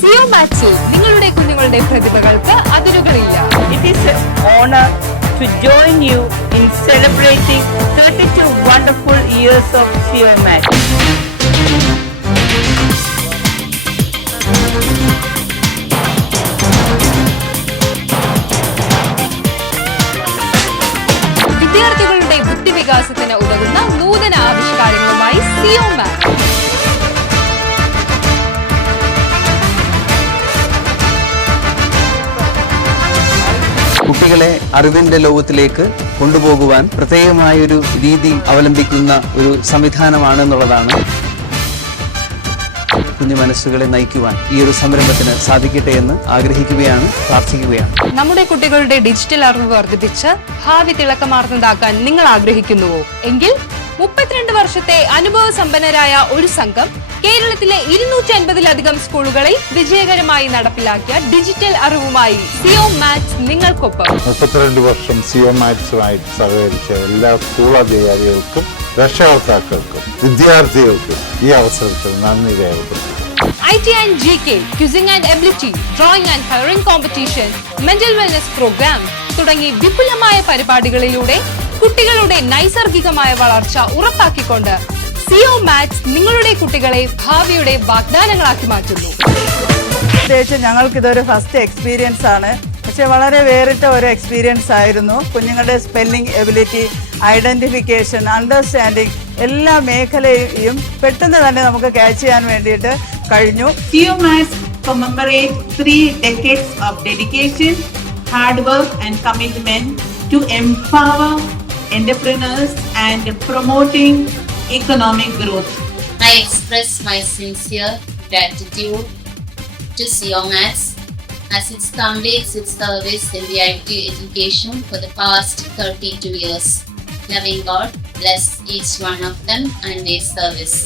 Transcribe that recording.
Ceomatss നിങ്ങളുടെ കുഞ്ഞുങ്ങളുടെ പ്രതിഭകൾക്ക് അതിരുകളില്ല. It is an honor to join you in celebrating 32 wonderful years of Ceomatss. വിദ്യാർത്ഥികളുടെ ബുദ്ധിവികാസത്തിന് ഉതകുന്ന നൂതന ആവിഷ്കാരങ്ങളുമായി Ceomatss. കുട്ടികളെ അറിവിന്റെ ലോകത്തിലേക്ക് കൊണ്ടുപോകുവാൻ പ്രത്യേകമായൊരു രീതി അവലംബിക്കുന്ന ഒരു സംവിധാനമാണെന്നുള്ളതാണ്. കുഞ്ഞു മനസ്സുകളെ നയിക്കുവാൻ ഈ ഒരു സംരംഭത്തിന് സാധിക്കട്ടെ എന്ന് ആഗ്രഹിക്കുകയാണ്, പ്രാർത്ഥിക്കുകയാണ്. നമ്മുടെ കുട്ടികളുടെ ഡിജിറ്റൽ അറിവ് വർദ്ധിപ്പിച്ച് ഭാവി തിളക്കമാർന്നതാക്കാൻ നിങ്ങൾ ആഗ്രഹിക്കുന്നുവോ എങ്കിൽ 32 വർഷത്തെ അനുഭവ സമ്പന്നരായ ഒരു സംഘം കേരളത്തിലെ 250-ലധികം സ്കൂളുകളിൽ വിജയകരമായി നടപ്പിലാക്കിയ ഡിജിറ്റൽ അറിവുമായി Ceomatss നിങ്ങൾക്കൊപ്പം. 32 വർഷം Ceomattsസുമായിട്ട് സഹകരിച്ച എല്ലാ സ്കൂൾ അധികാരികൾക്കും രക്ഷകർത്താക്കൾക്കും വിദ്യാർത്ഥികൾക്കും ഈ അവസരത്തിൽ നന്ദി രേഖപ്പെടുത്തുന്നു. IT and GK, Quizzing and Ability, Drawing and Coloring Competition, Mental Wellness Program തുടങ്ങി വിപുലമായ പരിപാടികളിലൂടെ കുട്ടികളുടെ നൈസർഗികമായ വളർച്ച ഉറപ്പാക്കിക്കൊണ്ട് Ceomatss നിങ്ങളുടെ കുട്ടികളെ ഭാവിയുടെ വാഗ്ദാനങ്ങളാക്കി മാറ്റുന്നു. പ്രത്യേകിച്ച് ഞങ്ങൾക്ക് ഇതൊരു ഫസ്റ്റ് എക്സ്പീരിയൻസ് ആണ്. പക്ഷെ വളരെ വേറിട്ട ഒരു എക്സ്പീരിയൻസ് ആയിരുന്നു. കുഞ്ഞുങ്ങളുടെ സ്പെല്ലിംഗ് എബിലിറ്റി, ഐഡന്റിഫിക്കേഷൻ, അണ്ടർസ്റ്റാൻഡിങ് എല്ലാ മേഖലയും പെട്ടെന്ന് തന്നെ നമുക്ക് ക്യാച്ച് ചെയ്യാൻ വേണ്ടിയിട്ട് കഴിഞ്ഞു. Ceomatss commemorates 3 decades of dedication, hard work and commitment to empower entrepreneurs and promoting economic growth. I express my sincere gratitude to Ceomatss as it completes its service in the IT education for the past 32 years. Loving God bless each one of them and their service.